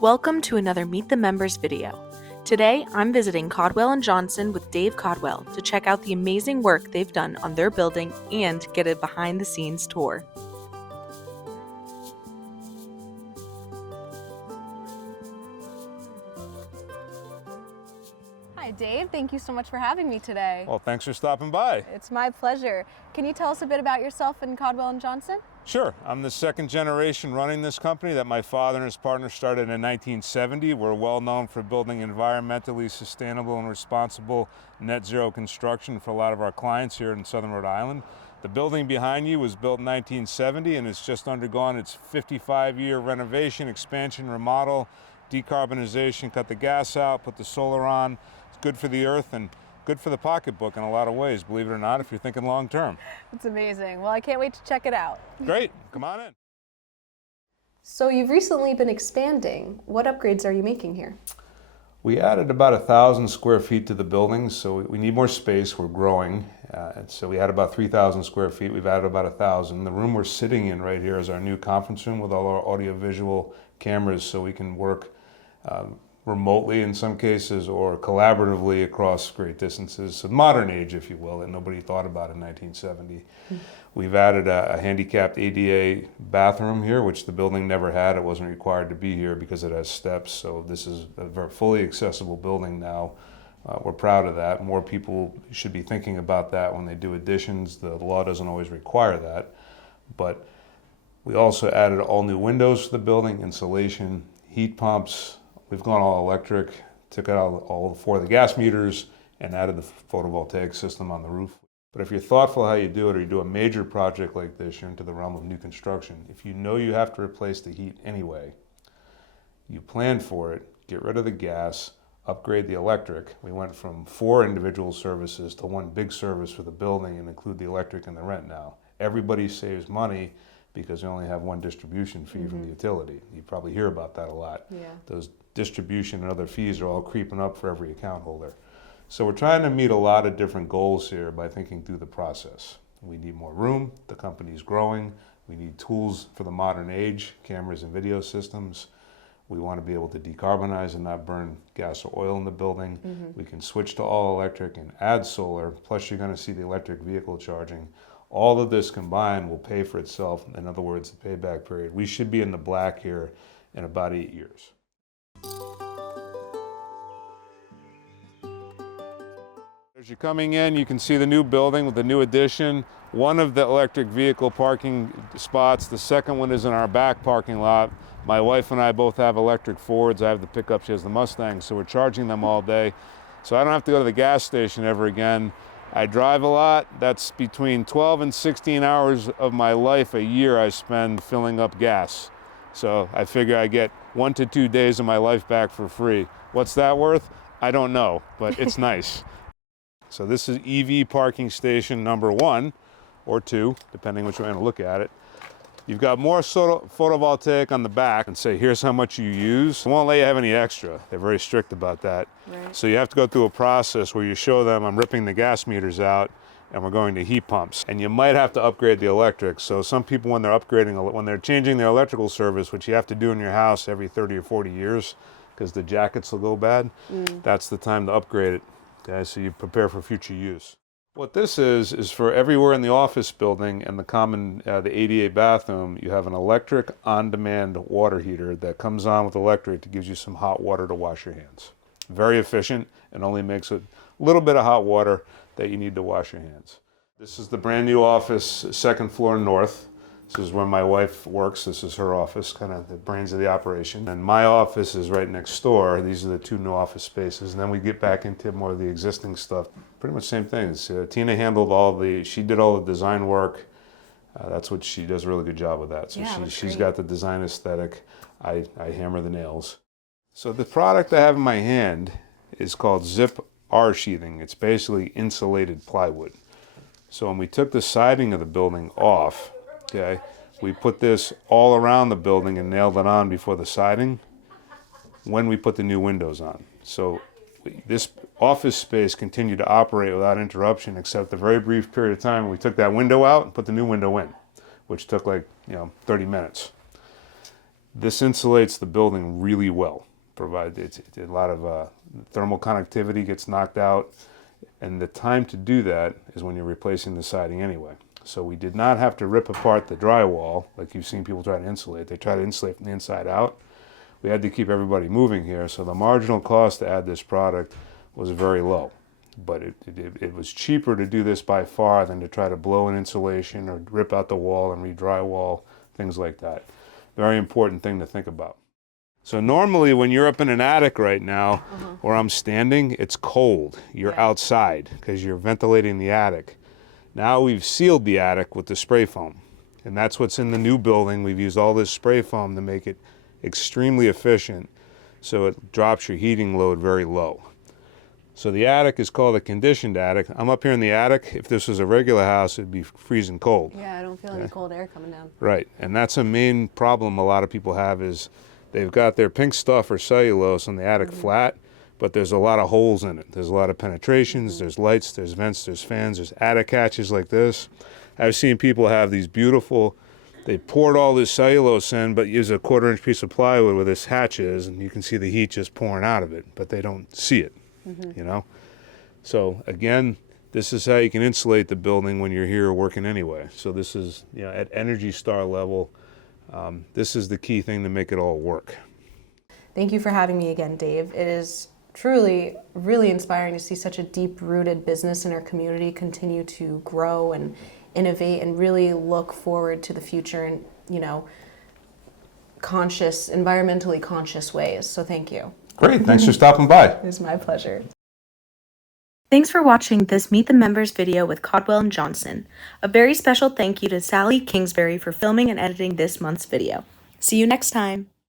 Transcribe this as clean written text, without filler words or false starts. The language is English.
Welcome to another Meet the Members video. Today, I'm visiting Caldwell Johnson with Dave Caldwell to check out the amazing work they've done on their building and get a behind-the-scenes tour. Hi Dave, thank you so much for having me today. Well, thanks for stopping by. It's my pleasure. Can you tell us a bit about yourself and Caldwell Johnson? Sure. I'm the second generation running this company that my father and his partner started in 1970. We're well known for building environmentally sustainable and responsible net zero construction for a lot of our clients here in Southern Rhode Island. The building behind you was built in 1970 and it's just undergone its 55-year renovation, expansion, remodel, decarbonization, cut the gas out, put the solar on. It's good for the earth and good for the pocketbook in a lot of ways, believe it or not, if you're thinking long term. It's amazing. Well, I can't wait to check it out. Great, come on in. So you've recently been expanding. What upgrades are you making here? We added about 1,000 square feet to the building, so we need more space. We're growing. So we had about 3,000 square feet. We've added about 1,000. The room we're sitting in right here is our new conference room with all our audio-visual cameras, so we can work remotely in some cases or collaboratively across great distances. So modern age, if you will, that nobody thought about in 1970. We've added a handicapped ADA bathroom here, which the building never had. It wasn't required to be here because it has steps. So this is a very fully accessible building now. We're proud of that. More people should be thinking about that when they do additions. The law doesn't always require that. But we also added all new windows for the building, insulation, heat pumps. We've gone all electric, took out all 4 of the gas meters and added the photovoltaic system on the roof. But if you're thoughtful how you do it, or you do a major project like this, you're into the realm of new construction. If you know you have to replace the heat anyway, you plan for it, get rid of the gas, upgrade the electric. We went from 4 individual services to 1 big service for the building and include the electric and the rent now. Everybody saves money because you only have 1 distribution fee from the utility. You probably hear about that a lot. Yeah. Those distribution and other fees are all creeping up for every account holder. So we're trying to meet a lot of different goals here by thinking through the process. We need more room, the company's growing, we need tools for the modern age, cameras and video systems. We want to be able to decarbonize and not burn gas or oil in the building. We can switch to all electric and add solar, plus you're going to see the electric vehicle charging. All of this combined will pay for itself. In other words, the payback period. We should be in the black here in about 8 years. As you're coming in, you can see the new building with the new addition. One of the electric vehicle parking spots, the second one is in our back parking lot. My wife and I both have electric Fords. I have the pickup, she has the Mustang, so we're charging them all day. So I don't have to go to the gas station ever again. I drive a lot. That's between 12 and 16 hours of my life a year I spend filling up gas. So I figure I get 1 to 2 days of my life back for free. What's that worth? I don't know, but it's nice. So this is EV parking station number 1 or 2, depending which way you want to look at it. You've got more photovoltaic on the back and say, here's how much you use. They won't let you have any extra. They're very strict about that. Right. So you have to go through a process where you show them, I'm ripping the gas meters out and we're going to heat pumps. And you might have to upgrade the electric. So some people, when they're changing their electrical service, which you have to do in your house every 30 or 40 years, because the jackets will go bad, that's the time to upgrade it. Okay, so you prepare for future use. What this is for everywhere in the office building and the common, the ADA bathroom, you have an electric on-demand water heater that comes on with electric that gives you some hot water to wash your hands. Very efficient and only makes a little bit of hot water that you need to wash your hands. This is the brand new office, 2nd floor north. This is where my wife works. This is her office, kind of the brains of the operation. And my office is right next door. These are the 2 new office spaces. And then we get back into more of the existing stuff. Pretty much same things. Tina handled she did all the design work. That's what she does a really good job with that. So yeah, she's got the design aesthetic. I hammer the nails. So the product I have in my hand is called Zip R sheathing. It's basically insulated plywood. So when we took the siding of the building off, okay, we put this all around the building and nailed it on before the siding when we put the new windows on. So this office space continued to operate without interruption except a very brief period of time when we took that window out and put the new window in, which took like 30 minutes. This insulates the building really well. It's a lot of thermal conductivity gets knocked out, and the time to do that is when you're replacing the siding anyway. So we did not have to rip apart the drywall like you've seen people try to insulate. They try to insulate from the inside out. We had to keep everybody moving here, so the marginal cost to add this product was very low. But it was cheaper to do this by far than to try to blow an insulation or rip out the wall and re-drywall, things like that. Very important thing to think about. So normally when you're up in an attic right now, where I'm standing, it's cold. You're outside because you're ventilating the attic. Now we've sealed the attic with the spray foam. And that's what's in the new building. We've used all this spray foam to make it extremely efficient, so it drops your heating load very low. So the attic is called a conditioned attic. I'm up here in the attic. If this was a regular house, it'd be freezing cold. Yeah, I don't feel any cold air coming down. Right, and that's a main problem a lot of people have is they've got their pink stuff or cellulose on the attic flat, but there's a lot of holes in it. There's a lot of penetrations, there's lights, there's vents, there's fans, there's attic hatches like this. I've seen people have these beautiful, they poured all this cellulose in, but use a 1/4-inch piece of plywood where this hatch is, and you can see the heat just pouring out of it, but they don't see it, you know? So again, this is how you can insulate the building when you're here working anyway. So this is, you know, at Energy Star level, this is the key thing to make it all work. Thank you for having me again, Dave. It is truly, really inspiring to see such a deep-rooted business in our community continue to grow and innovate and really look forward to the future in, you know, conscious, environmentally conscious ways. So thank you. Great, thanks for stopping by. It was my pleasure. Thanks for watching this Meet the Members video with Caldwell and Johnson. A very special thank you to Sally Kingsbury for filming and editing this month's video. See you next time.